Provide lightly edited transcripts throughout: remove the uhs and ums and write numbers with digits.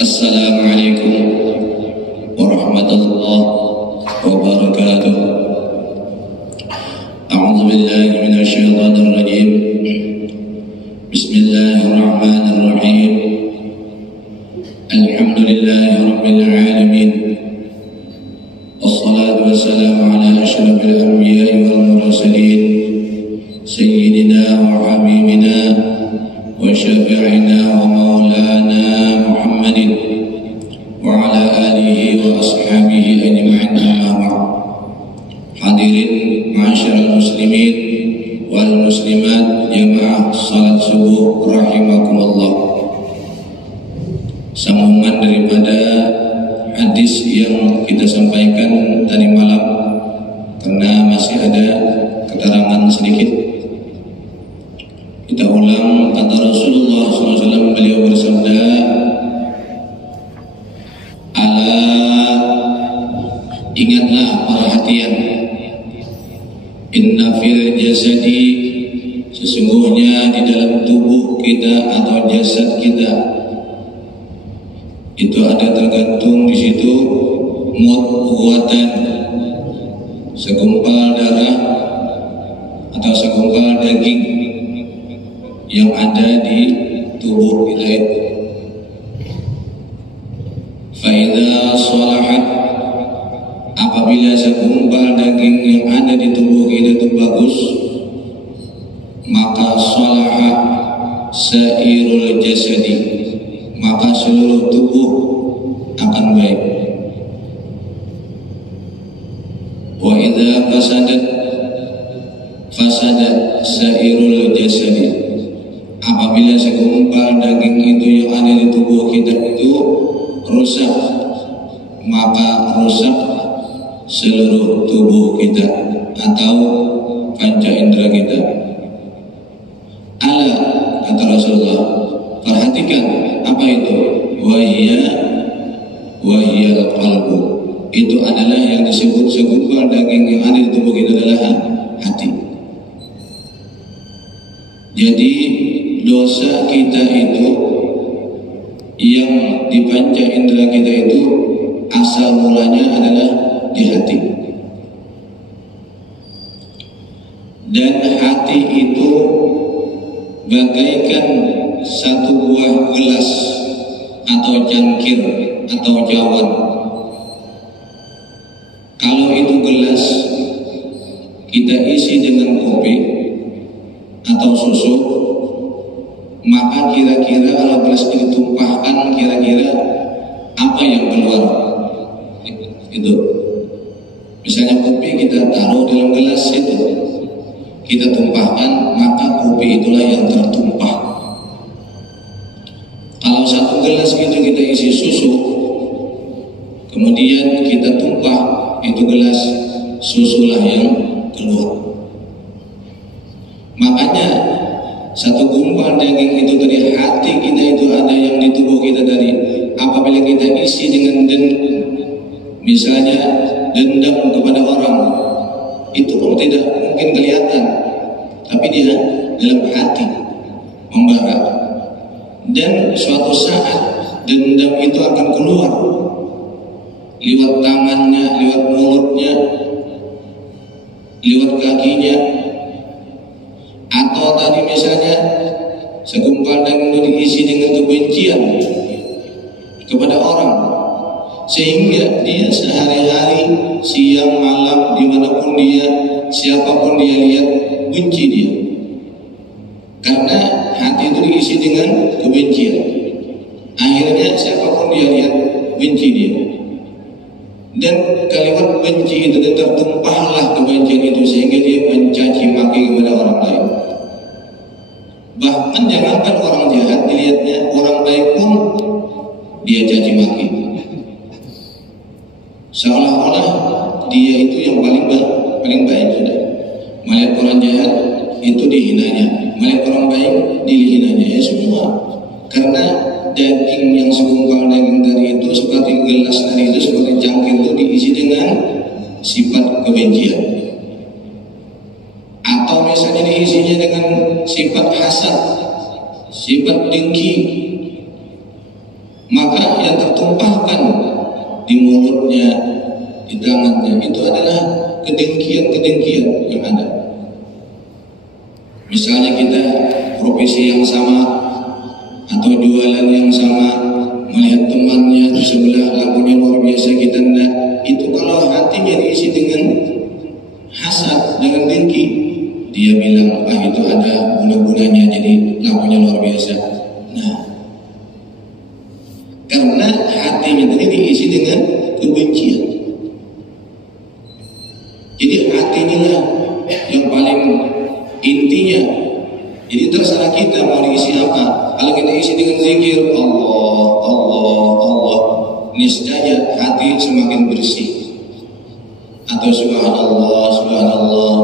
Assalamualaikum warahmatullahi wabarakatuh. A'udzu billahi minasyaitonir rajim. Bismillahirrahmanirrahim. Alhamdulillahirabbil alamin. Wassalatu wassalamu ala asyrafil anbiya'i wal mursalin sayyidina wa habibina wa syafi'ina wa maulana Muhammadin wa ala alihi wa ashabihi ajma'in amma ba'd. Hadirin ma'asyiral muslimin wal muslimat jamaah salat subuh rahimakumullah. Sambungan daripada hadis yang kita sampaikan tadi malam, karena masih ada keterangan sedikit, kita ulang. Kata Rasulullah SAW, beliau bersabda, "Ala, ingatlah, perhatian, inna fil jasadi, sesungguhnya di dalam tubuh kita atau jasad kita itu ada tergantung di situ mudghatan, segumpal darah atau segumpal daging yang ada di tubuh kita itu. Fa idza salahat, apabila segumpal daging yang ada di tubuh kita itu bagus, maka salaha sairul jasadi, maka seluruh tubuh akan baik. Wa idza fasadat fasada sairul jasadi, apabila segumpal daging itu yang ada di tubuh kita itu rusak, maka rusak seluruh tubuh kita atau panca indera kita. Ala, kata Rasulullah, perhatikan, apa itu? Wahiyal qalbu, itu adalah yang disebut segumpal daging yang ada di tubuh kita adalah hati. Jadi dosa kita itu yang di panca indera kita itu asal mulanya adalah di hati. Dan hati itu bagaikan satu buah gelas atau cangkir atau cawan. Kalau itu gelas kita isi dengan kopi atau susu, maka kira-kira kalau gelas itu ditumpahkan, kira-kira apa yang keluar? Itu misalnya kopi kita taruh dalam gelas itu, kita tumpahkan, maka kopi itulah yang tertumpah. Kalau satu gelas itu kita isi susu, kemudian kita tumpah, itu gelas susulah yang keluar. Makanya satu gumpal daging itu dari hati kita itu ada yang di tubuh kita dari apabila kita isi dengan misalnya dendam kepada orang, itu pun tidak mungkin kelihatan, tapi dia dalam hati membara. Dan suatu saat dendam itu akan keluar lewat tangannya, lewat mulutnya, lewat kakinya, atau tadi misalnya segumpal daging itu diisi dengan kebencian kepada orang, sehingga dia sehari-hari, siang malam, dimanapun dia, siapapun dia lihat, benci dia, karena hati itu diisi dengan kebencian. Akhirnya siapapun dia lihat, benci dia. Dan kalimat benci itu tertumpahlah kebencian itu sehingga dia mencaci maki kepada orang lain. Bahkan jangankan orang jahat dilihatnya, orang baik pun dia caci maki, seolah-olah dia itu yang paling baik sudah. Melihat orang jahat itu dihinanya, melihat orang baik dihinanya, ya semua. Karena daging yang segumpal daging tadi itu seperti gelas tadi itu, seperti cangkir itu diisi dengan sifat kebencian, atau misalnya diisinya dengan sifat hasad, sifat dengki, maka yang tertumpahkan di mulutnya, di tangannya itu adalah kedengkian-kedengkian yang ada. Misalnya kita profesi yang sama atau jualan yang sama, melihat temannya di sebelah lakunya luar biasa, kita enggak. Itu kalau hatinya diisi dengan hasad, dengan dengki, dia bilang, ah itu ada guna-gunanya jadi lakunya luar biasa. Nah, karena hatinya tadi diisi dengan kebencian. Jadi hati inilah yang paling intinya. Jadi terserah kita mau diisi apa. Kalau kita isi dengan zikir Allah, Allah, Allah, niscaya hati semakin bersih. Atau subhanallah, subhanallah.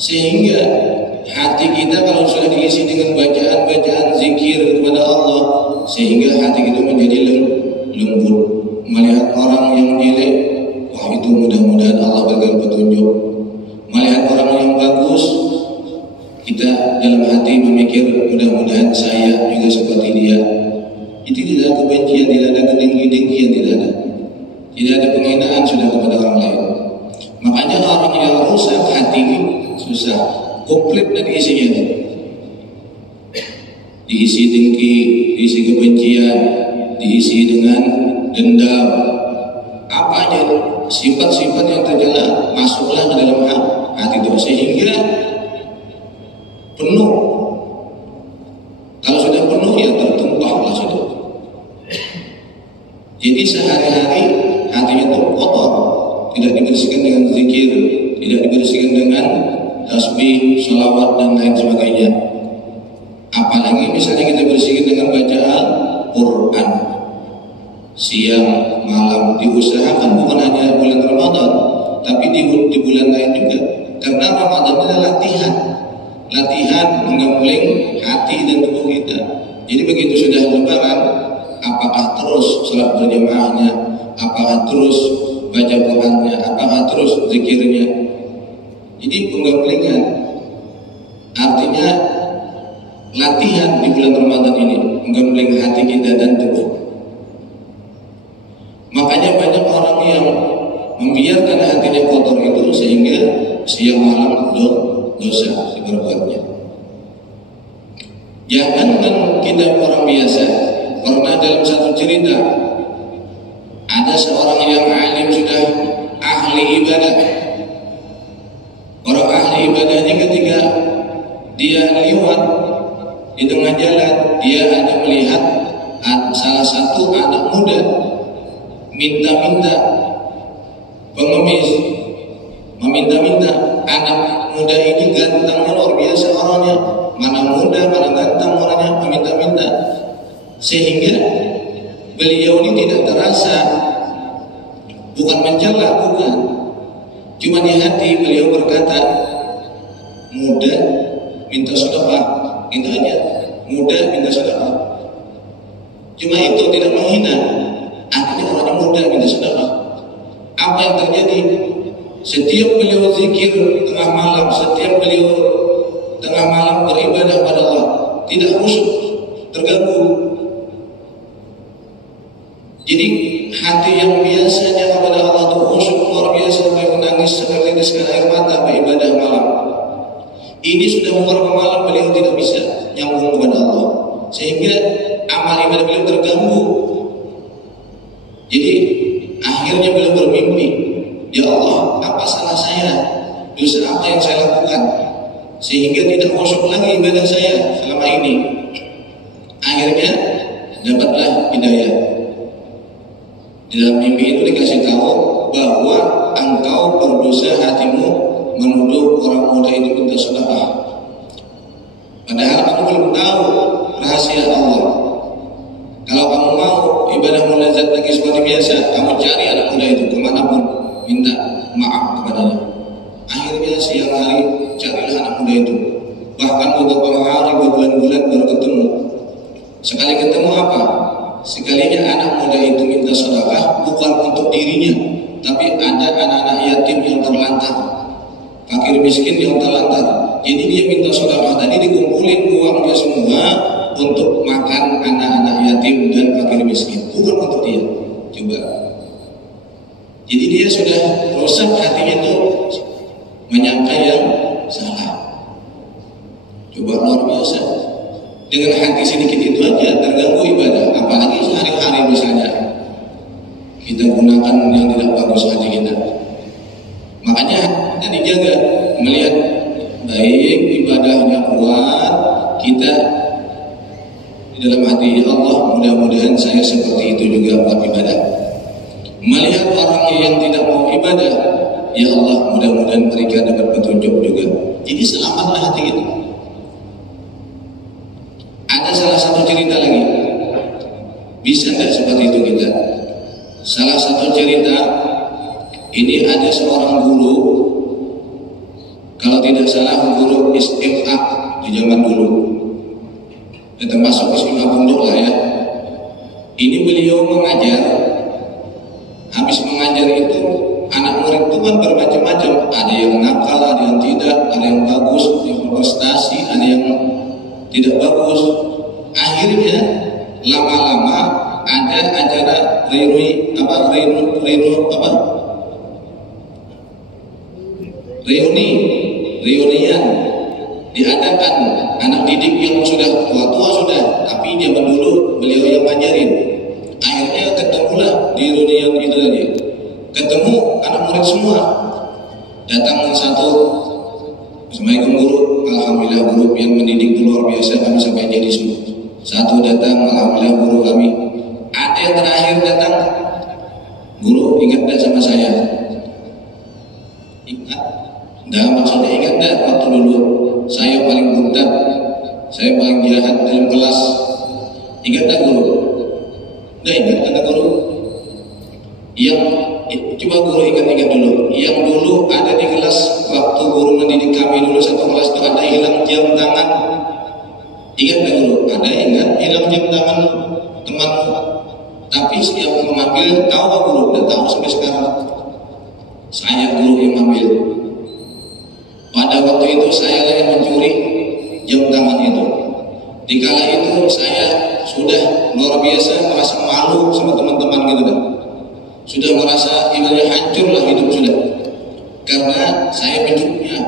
Sehingga hati kita kalau sudah diisi dengan bacaan-bacaan zikir kepada Allah, sehingga hati kita menjadi lembut. Melihat orang yang jelek, wah itu mudah-mudahan Allah berikan petunjuk. Melihat orang yang bagus, kita dalam hati memikir mudah-mudahan saya juga seperti dia. Itu tidak ada kebencian, tidak ada kedengki-dengkian, tidak ada. Tidak ada penghinaan sudah kepada orang lain. Makanya orang yang rusak hati ini susah, komplit dan isinya itu. Diisi dengki, diisi kebencian, diisi dengan dendam, apa aja sifat-sifat yang tercela masuklah ke dalam hati itu sehingga penuh. Kalau sudah penuh ya tertumpahlah sudah. Jadi sehari-hari hatinya itu kotor, tidak dibersihkan dengan zikir, tidak dibersihkan dengan tasbih, sholawat dan lain sebagainya. Apalagi misalnya kita bersihkan dengan bacaan Quran siang malam, diusahakan bukan hanya bulan Ramadan, tapi di bulan lain juga. Karena Ramadan adalah latihan menggembling hati dan tubuh kita. Jadi begitu sudah lebaran, apakah terus salat berjamaahnya, apakah terus baca Qurannya, apakah terus zikirnya. Jadi penggemblengan artinya latihan di bulan Ramadan ini menggembleng hati kita dan tubuh. Makanya banyak orang yang membiarkan hatinya kotor itu sehingga siang malam dosa diperbuatnya. Jangankan kita orang biasa, pernah dalam satu cerita ada seorang yang alim sudah ahli ibadah. Orang ahli ibadahnya ketika dia lewat di tengah jalan, dia ada melihat salah satu anak muda minta-minta pengemis, meminta-minta. Anak muda ini ganteng luar biasa orangnya, mana muda mana ganteng orangnya, meminta-minta. Sehingga beliau ini tidak terasa, bukan mencela, bukan, cuma di hati beliau berkata, muda minta sedekah, itu aja, muda minta sedekah. Cuma itu, tidak menghina. Akhirnya orangnya muda minta sedekah. Apa yang terjadi? Setiap beliau zikir tengah malam, setiap beliau tengah malam beribadah pada Allah, tidak khusyuk, terganggu. Jadi hati yang biasanya kepada Allah itu khusyuk luar biasa sampai menangis seketika air mata beribadah malam, ini sudah beberapa malam beliau tidak bisa nyambung kepada Allah, sehingga amal ibadah beliau terganggu. Jadi akhirnya beliau bermimpi, ya Allah, apa salah saya? Dosa apa yang saya lakukan sehingga tidak khusyuk lagi ibadah saya selama ini? Akhirnya dapatlah hidayah. Di dalam mimpi itu dikasih tahu bahwa engkau berdosa hatimu menuduh orang muda itu minta sedekah. Padahal kamu belum tahu rahasia Allah. Kalau kamu mau ibadahmu lezat lagi seperti biasa, kamu cari anak muda itu kemanapun, minta maaf kepadanya. Akhirnya siang hari carilah anak muda itu. Bahkan beberapa hari, berbulan-bulan baru ketemu. Sekali ketemu apa? Sekalinya anak muda itu minta sedekah bukan untuk dirinya, tapi ada anak-anak yatim yang terlantar, fakir miskin yang terlantar. Jadi dia minta sedekah tadi, dikumpulin uangnya semua, untuk makan anak-anak yatim dan fakir miskin, bukan untuk dia. Coba. Jadi dia sudah rusak hatinya itu menyangka yang salah. Coba luar biasa. Dengan hati sedikit itu aja terganggu ibadah, apalagi sehari-hari misalnya kita gunakan yang tidak bagus hati kita. Makanya jadi jaga, melihat baik ibadahnya kuat, kita di dalam hati Allah, mudah-mudahan saya seperti itu juga buat ibadah. Melihat orang yang tidak mau ibadah, ya Allah, mudah-mudahan mereka dapat petunjuk juga. Jadi selamatlah hati kita. Ada salah satu cerita lagi, bisa tidak seperti itu kita? Salah satu cerita, ini ada seorang guru, kalau tidak salah guru SMA di zaman dulu, termasuk SMA pondok lah ya. Ini beliau mengajar, habis mengajar itu anak murid itu kan bermacam-macam, ada yang nakal, ada yang tidak, ada yang bagus, yang berprestasi, ada yang tidak bagus. Akhirnya lama-lama ada acara reunian diadakan, anak didik yang sudah tua-tua sudah, tapi zaman dulu beliau yang ngajarin. Akhirnya ketemulah di reunian itu tadi, ketemu anak murid semua. Datang satu, Assalamualaikum guru, alhamdulillah guru yang mendidik luar biasa, kami sampai jadi semua. Satu datang, alhamdulillah guru kami. Ada yang terakhir datang, guru ingat tidak sama saya? Ingat? Nah, maksudnya ingat tidak waktu dulu saya paling budak, saya paling jahat dalam kelas? Ingat tak guru? Nggak ingat kata guru. Yang coba guru ingat-ingat dulu. Yang dulu ada di kelas waktu guru mendidik kami dulu satu kelas itu ada hilang jam tangan. Ingat tak guru? Ada ingat hilang jam tangan temanmu. Tapi yang mengambil tahu pak guru? Tidak tahu sampai sekarang. Saya guru yang mengambil. Pada waktu itu saya yang mencuri jam tangan itu. Dikala itu saya sudah luar biasa merasa malu sama teman-teman gitu kan. Sudah merasa ibadah hancur lah hidup sudah. Karena saya mencurinya.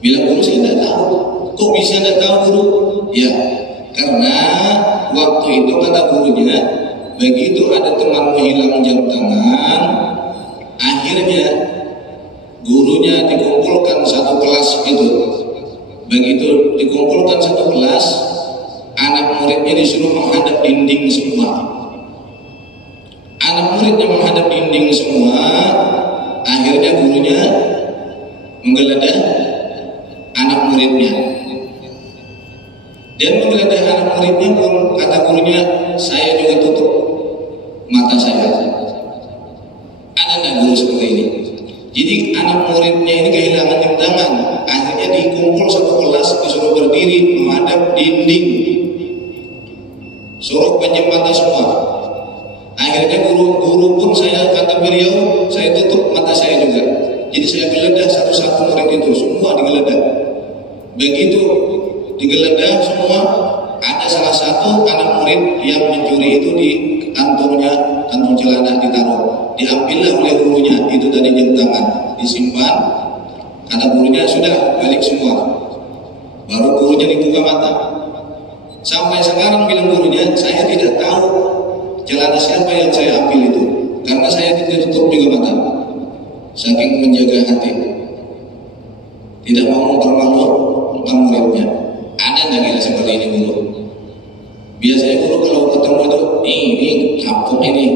Bilang guru saya tidak tahu. Kok bisa tidak tahu guru? Ya, karena waktu itu kata gurunya, begitu ada temanmu hilang jam tangan, akhirnya gurunya dikumpulkan satu kelas itu. Begitu dikumpulkan satu kelas, anak muridnya disuruh menghadap dinding semua. Anak muridnya menghadap dinding semua, akhirnya gurunya menggeledah anak muridnya. Dan menggeledah anak muridnya pun kata gurunya, saya juga tutup mata saya. Ada nggak guru seperti ini? Jadi anak muridnya ini kehilangan jam tangan, akhirnya dikumpul satu kelas, disuruh berdiri menghadap dinding, suruh penjem mata semua. Akhirnya guru pun saya kata beliau, saya tutup mata saya juga. Jadi saya geledah satu-satu murid itu, semua digeledah. Begitu digeledah semua, ada salah satu anak murid yang mencuri itu di kantongnya, kantung celana ditaruh. Diambillah oleh gurunya itu tadi jam tangan, disimpan. Kata gurunya sudah balik semua. Baru gurunya dibuka mata. Sampai sekarang bilang gurunya, saya tidak tahu celana siapa yang saya ambil itu, karena saya tidak tutup juga mata. Saking menjaga hati, tidak mau mempermalukan muridnya. Ada nggak seperti ini guru? Biasanya guru kalau ketemu itu, ini kampung ini,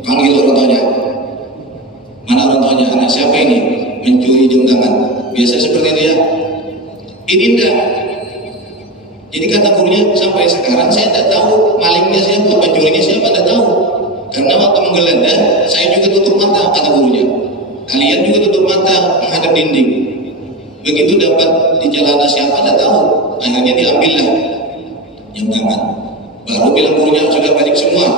panggil orang tuanya. Mana orang tuanya? Anak siapa ini? Mencuri jam tangan. Biasanya seperti itu ya. Ini enggak. Jadi kata gurunya, sampai sekarang saya tidak tahu malingnya siapa, pencurinya siapa, tidak tahu. Karena waktu menggeledah, saya juga tutup mata, kata gurunya. Kalian juga tutup mata menghadap dinding. Begitu dapat di celana siapa, tidak tahu. Akhirnya diambillah jam tangan. Baru bilang gurunya sudah balik semua.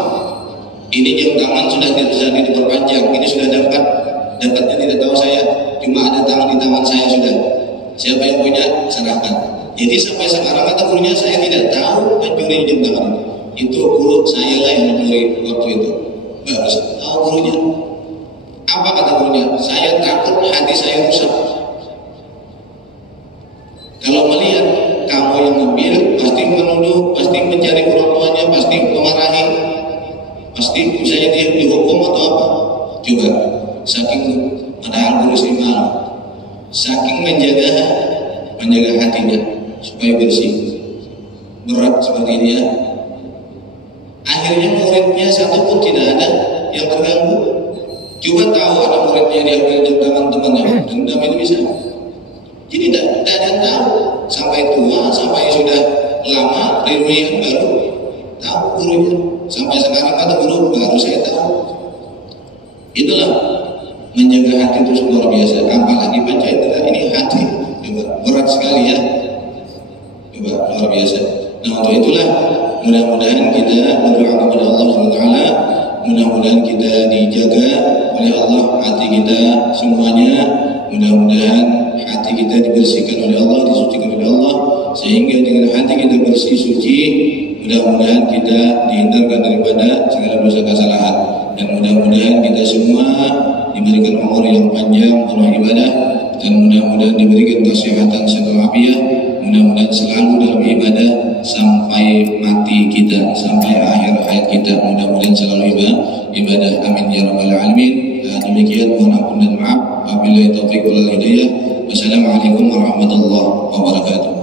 Ini jam tangan sudah tidak bisa diperpanjang. Ini sudah dapatnya tidak tahu saya. Cuma ada tangan di tangan saya sudah. Siapa yang punya serahkan. Jadi sampai sekarang kata gurunya saya tidak tahu mencuri jam tangan. Itu guru saya lah yang mencuri waktu itu. Baru tahu gurunya. Apa kata gurunya? Saya takut hati saya rusak. Kalau melihat kamu yang ngambil, pasti menuduh, pasti mencari orang tuanya, pasti memarahi, pasti misalnya dia dihukum atau apa. Coba, saking padahal guru sih malu, saking menjaga hatinya supaya bersih, berat seperti ini ya. Akhirnya muridnya satu pun tidak ada yang terganggu. Coba tahu anak muridnya diambil jam tangan temannya, dendam itu bisa. Jadi tidak ada yang tahu sampai tua, sampai sudah lama ribuan baru tahu gurunya. Sampai sekarang kata guru baru saya tahu. Itulah menjaga hati itu luar biasa. Apalagi Pancaindera ini hati, coba berat sekali ya, coba luar biasa. Nah untuk itulah mudah-mudahan kita berdoa kepada Allah SWT. Mudah-mudahan kita dijaga oleh Allah hati kita semuanya. Mudah-mudahan hati kita dibersihkan oleh Allah, disucikan oleh Allah, sehingga dengan hati kita bersih suci, mudah-mudahan kita dihindarkan daripada segala dosa kesalahan, dan mudah-mudahan kita semua diberikan umur yang panjang penuh ibadah, dan mudah-mudahan diberikan kesehatan serta afiat, mudah-mudahan selalu dalam ibadah sampai mati kita, sampai akhir hayat kita, mudah-mudahan selalu ibadah. Amin ya rabbal alamin. Demikian, mohon ampun dan maaf. Wabillahi taufiq wal hidayah. Wassalamualaikum warahmatullahi wabarakatuh.